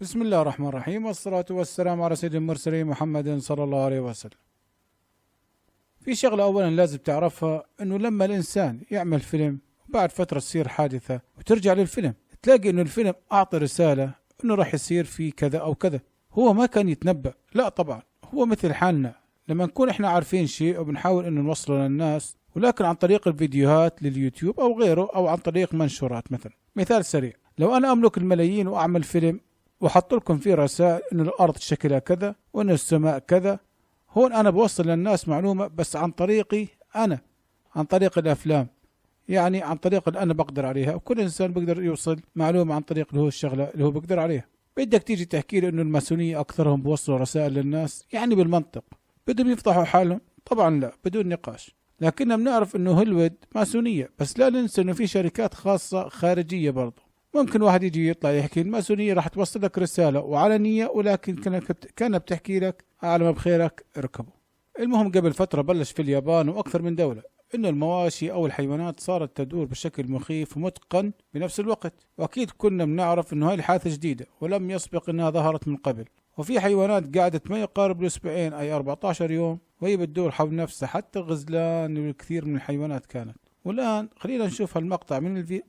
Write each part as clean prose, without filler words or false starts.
بسم الله الرحمن الرحيم، والصلاة والسلام على سيد المرسلين محمد صلى الله عليه وسلم. في شغلة أولا لازم تعرفها، أنه لما الإنسان يعمل فيلم وبعد فترة تصير حادثة وترجع للفيلم تلاقي أنه الفيلم أعطى رسالة أنه راح يصير في كذا أو كذا. هو ما كان يتنبأ، لا طبعا، هو مثل حالنا لما نكون إحنا عارفين شيء وبنحاول أنه نوصله للناس، ولكن عن طريق الفيديوهات لليوتيوب أو غيره أو عن طريق منشورات. مثال سريع، لو أنا أملك الملايين وأعمل فيلم وحط لكم فيه رسائل إن الأرض شكلها كذا وإن السماء كذا، هون أنا بوصل للناس معلومة بس عن طريقي أنا، عن طريق الأفلام، يعني عن طريق اللي أنا بقدر عليها، وكل إنسان بيقدر يوصل معلومة عن طريق اللي هو الشغلة اللي هو بيقدر عليها. بدك تيجي تحكي لي إنه الماسونية أكثرهم بوصلوا رسائل للناس، يعني بالمنطق بدهم يفضحوا حالهم؟ طبعا لا، بدون نقاش. لكننا بنعرف إنه هوليوود ماسونية، بس لا ننسى إنه في شركات خاصة خارجية برضه. ممكن واحد يجي يطلع يحكي الماسونية راح توصل لك رسالة وعلنية، ولكن كانت بتحكي لك أعلم بخيرك اركبوا. المهم قبل فترة بلش في اليابان وأكثر من دولة إنه المواشي أو الحيوانات صارت تدور بشكل مخيف ومتقن بنفس الوقت، وأكيد كنا بنعرف إنه هاي الحادثة جديدة ولم يسبق إنها ظهرت من قبل. وفي حيوانات قعدت ما يقارب الأسبوعين، أي 14 يوم، وهي بتدور حول نفسها، حتى الغزلان والكثير من الحيوانات كانت. والآن خلينا نشوف هالمقطع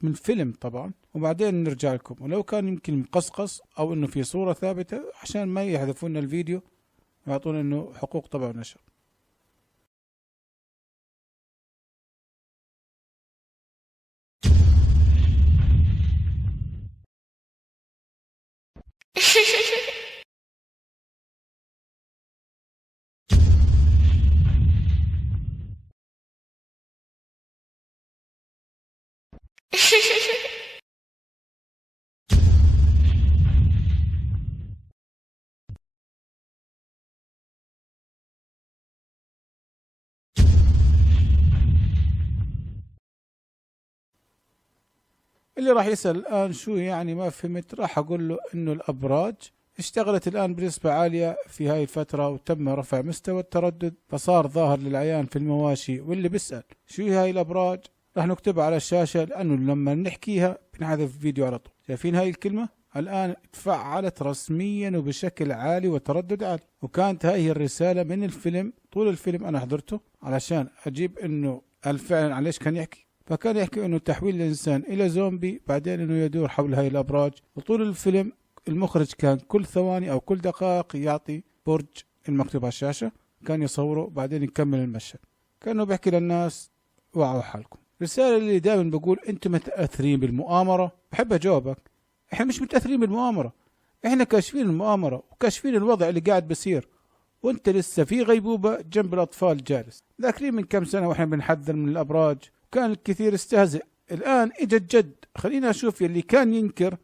من فيلم طبعا، وبعدين نرجع لكم، ولو كان يمكن مقصقص أو إنه في صورة ثابتة عشان ما يحذفون الفيديو ويعطون إنه حقوق طبع ونشر. اللي راح يسأل الآن شو يعني ما فهمت، راح أقول له إنه الأبراج اشتغلت الآن بنسبة عالية في هاي الفترة، وتم رفع مستوى التردد فصار ظاهر للعيان في المواشي. واللي بيسأل شو هاي الأبراج راح نكتبها على الشاشة، لأنه لما نحكيها بنحذف الفيديو على طول. شايفين هاي الكلمة الآن تفعلت رسميا وبشكل عالي وتردد عالي، وكانت هاي الرسالة من الفيلم. طول الفيلم أنا حضرته علشان أجيب إنه الفعل عن ليش كان يحكي. فكان يحكي انه تحويل الانسان الى زومبي، بعدين انه يدور حول هاي الابراج. وطول الفيلم المخرج كان كل ثواني او كل دقائق يعطي برج المكتوب على الشاشة، كان يصوره بعدين يكمل المشهد. كانه بيحكي للناس وعوا حالكم. رسالة اللي دائما بقول انتم متأثرين بالمؤامرة، بحب اجاوبك احنا مش متأثرين بالمؤامرة، احنا كاشفين المؤامرة وكاشفين الوضع اللي قاعد بصير، وانت لسه في غيبوبة جنب الاطفال جالس. ذاكرين من كم سنة واحنا بنحذر من الابراج، كان الكثير استهزئ. الآن إجا الجد. خلينا أشوف اللي كان ينكر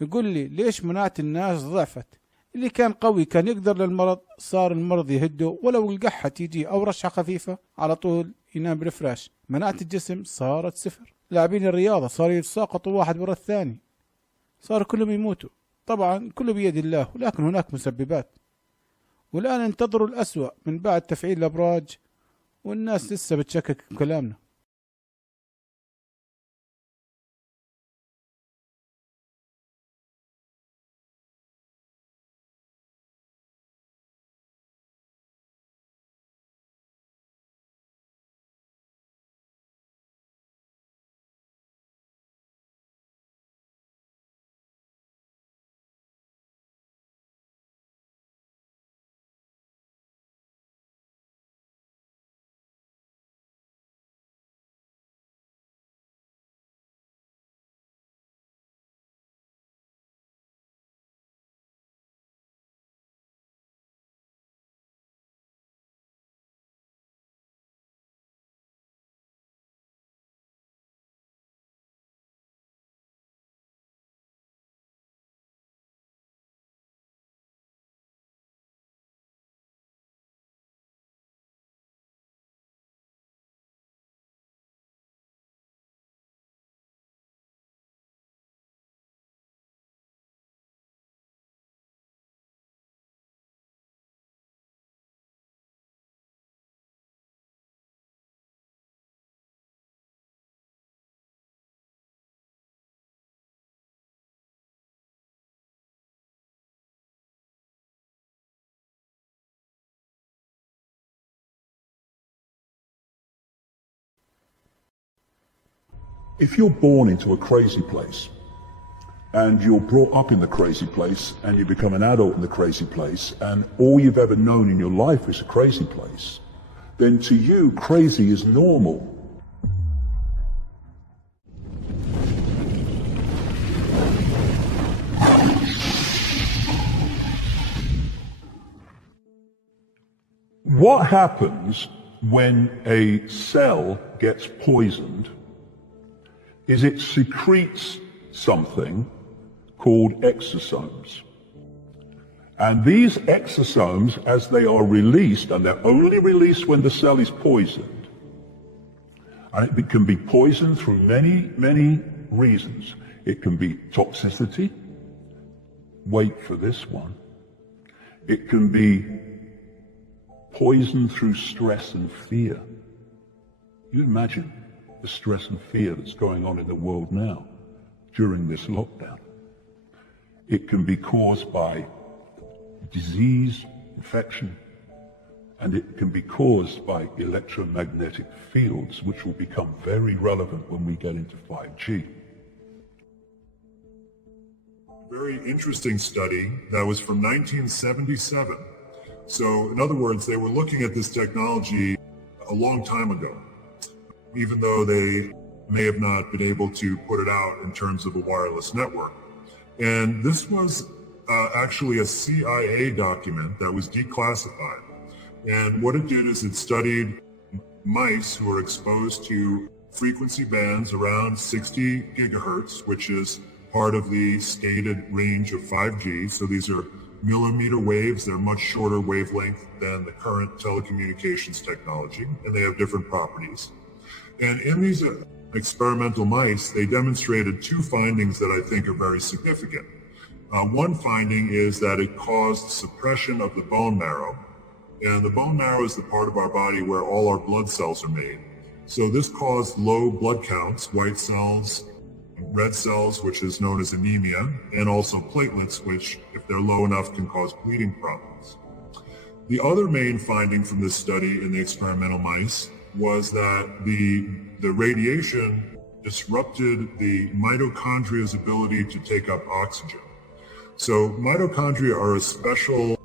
يقول لي ليش مناعة الناس ضعفت. اللي كان قوي كان يقدر للمرض، صار المرض يهده، ولو القحة تيجي أو رشحة خفيفة على طول ينام بالفراش. مناعة الجسم صارت صفر. لاعبين الرياضة صاروا يتساقطوا واحد ورا الثاني، صاروا كلهم يموتوا. طبعا كله بيد الله، ولكن هناك مسببات. والآن انتظروا الأسوأ من بعد تفعيل الأبراج، والناس لسه بتشكك في كلامنا. If you're born into a crazy place, and you're brought up in the crazy place, and you become an adult in the crazy place, and all you've ever known in your life is a crazy place, then to you, crazy is normal. What happens when a cell gets poisoned is it secretes something called exosomes. And these exosomes, as they are released, and they're only released when the cell is poisoned, and it can be poisoned through many, many reasons. It can be toxicity. Wait for this one. It can be poison through stress and fear. You imagine the stress and fear that's going on in the world now during this lockdown. It can be caused by disease, infection, and it can be caused by electromagnetic fields, which will become very relevant when we get into 5G. Very interesting study that was from 1977. So in other words, they were looking at this technology a long time ago, even though they may have not been able to put it out in terms of a wireless network. And this was actually a CIA document that was declassified. And what it did is it studied mice who were exposed to frequency bands around 60 gigahertz, which is part of the stated range of 5G. So these are millimeter waves. They're much shorter wavelength than the current telecommunications technology, and they have different properties. And in these experimental mice, they demonstrated two findings that I think are very significant. One finding is that it caused suppression of the bone marrow. And the bone marrow is the part of our body where all our blood cells are made. So this caused low blood counts, white cells, red cells, which is known as anemia, and also platelets, which, if they're low enough, can cause bleeding problems. The other main finding from this study in the experimental mice was that the radiation disrupted the mitochondria's ability to take up oxygen. So mitochondria are a special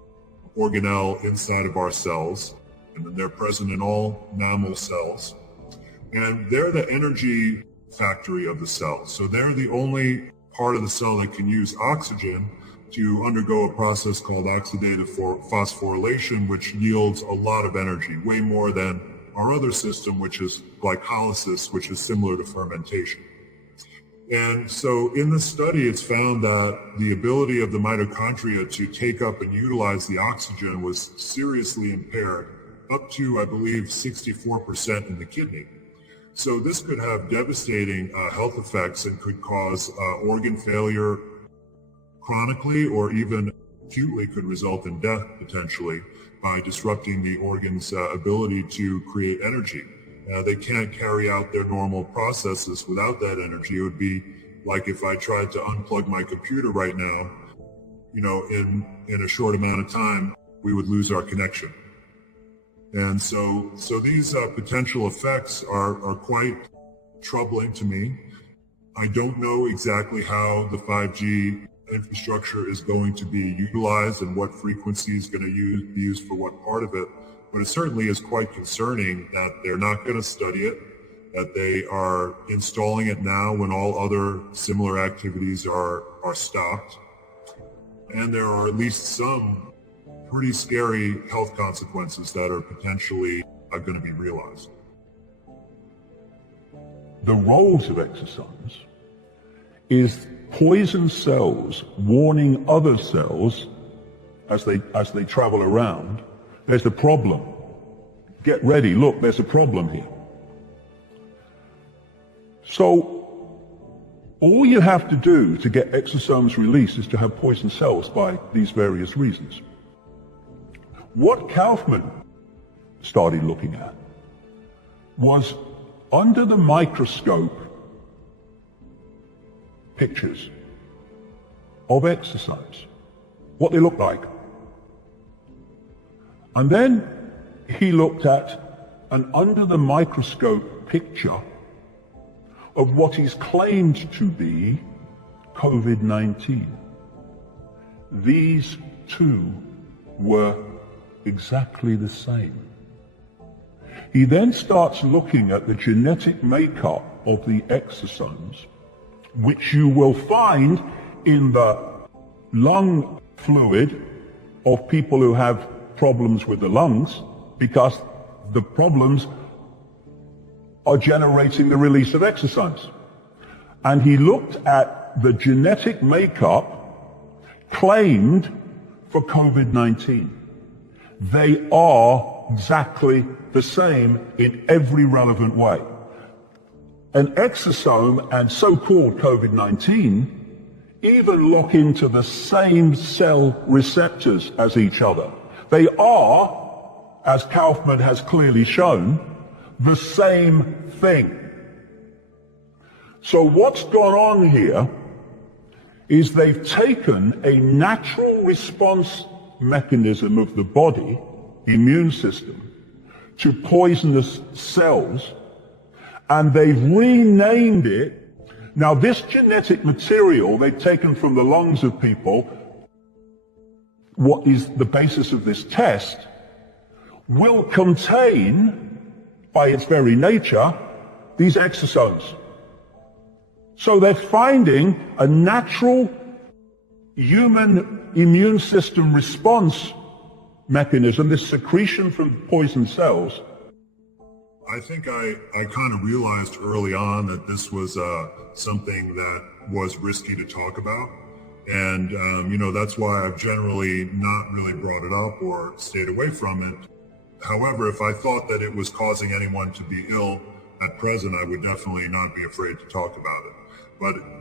organelle inside of our cells, and they're present in all mammal cells. And they're the energy factory of the cell. So they're the only part of the cell that can use oxygen to undergo a process called oxidative phosphorylation, which yields a lot of energy, way more than our other system, which is glycolysis, which is similar to fermentation. And so in this study, it's found that the ability of the mitochondria to take up and utilize the oxygen was seriously impaired, up to, I believe, 64% in the kidney. So this could have devastating health effects and could cause organ failure chronically, or even acutely could result in death potentially by disrupting the organ's ability to create energy. They can't carry out their normal processes without that energy. It would be like if I tried to unplug my computer right now, you know, in a short amount of time, we would lose our connection. And so these potential effects are quite troubling to me. I don't know exactly how the 5G infrastructure is going to be utilized and what frequency is going to be used for what part of it, but it certainly is quite concerning that they're not going to study it, that they are installing it now when all other similar activities are stopped. And there are at least some pretty scary health consequences that are potentially going to be realized. The roles of exosomes is poison cells warning other cells as they travel around, there's a problem. Get ready, look, there's a problem here. So all you have to do to get exosomes released is to have poison cells by these various reasons. What Kaufman started looking at was under the microscope pictures of exosomes, what they look like. And then he looked at an under the microscope picture of what is claimed to be COVID-19. These two were exactly the same. He then starts looking at the genetic makeup of the exosomes, which you will find in the lung fluid of people who have problems with the lungs, because the problems are generating the release of exosomes. And he looked at the genetic makeup claimed for COVID-19. They are exactly the same in every relevant way. An exosome and so-called COVID-19 even lock into the same cell receptors as each other. They are, as Kaufman has clearly shown, the same thing. So what's gone on here is they've taken a natural response mechanism of the body, the immune system, to poisonous cells, and they've renamed it. Now, this genetic material they've taken from the lungs of people, what is the basis of this test, will contain, by its very nature, these exosomes. So they're finding a natural human immune system response mechanism, this secretion from poison cells. I think I kind of realized early on that this was something that was risky to talk about. And, that's why I've generally not really brought it up or stayed away from it. However, if I thought that it was causing anyone to be ill at present, I would definitely not be afraid to talk about it.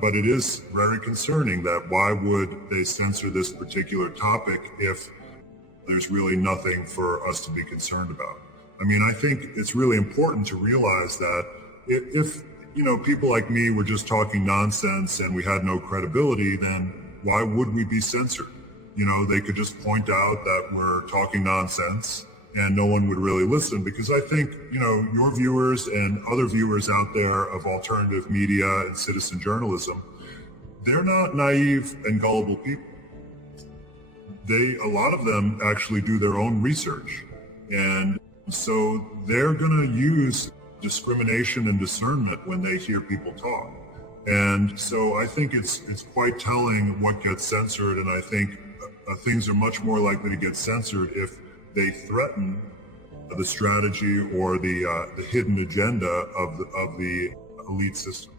But it is very concerning that why would they censor this particular topic if there's really nothing for us to be concerned about? I mean, I think it's really important to realize that if people like me were just talking nonsense and we had no credibility, then why would we be censored? They could just point out that we're talking nonsense and no one would really listen, because I think, your viewers and other viewers out there of alternative media and citizen journalism, they're not naive and gullible people. A lot of them actually do their own research. And so they're going to use discrimination and discernment when they hear people talk. And so I think it's quite telling what gets censored, and I think things are much more likely to get censored if they threaten the strategy or the hidden agenda of the elite system.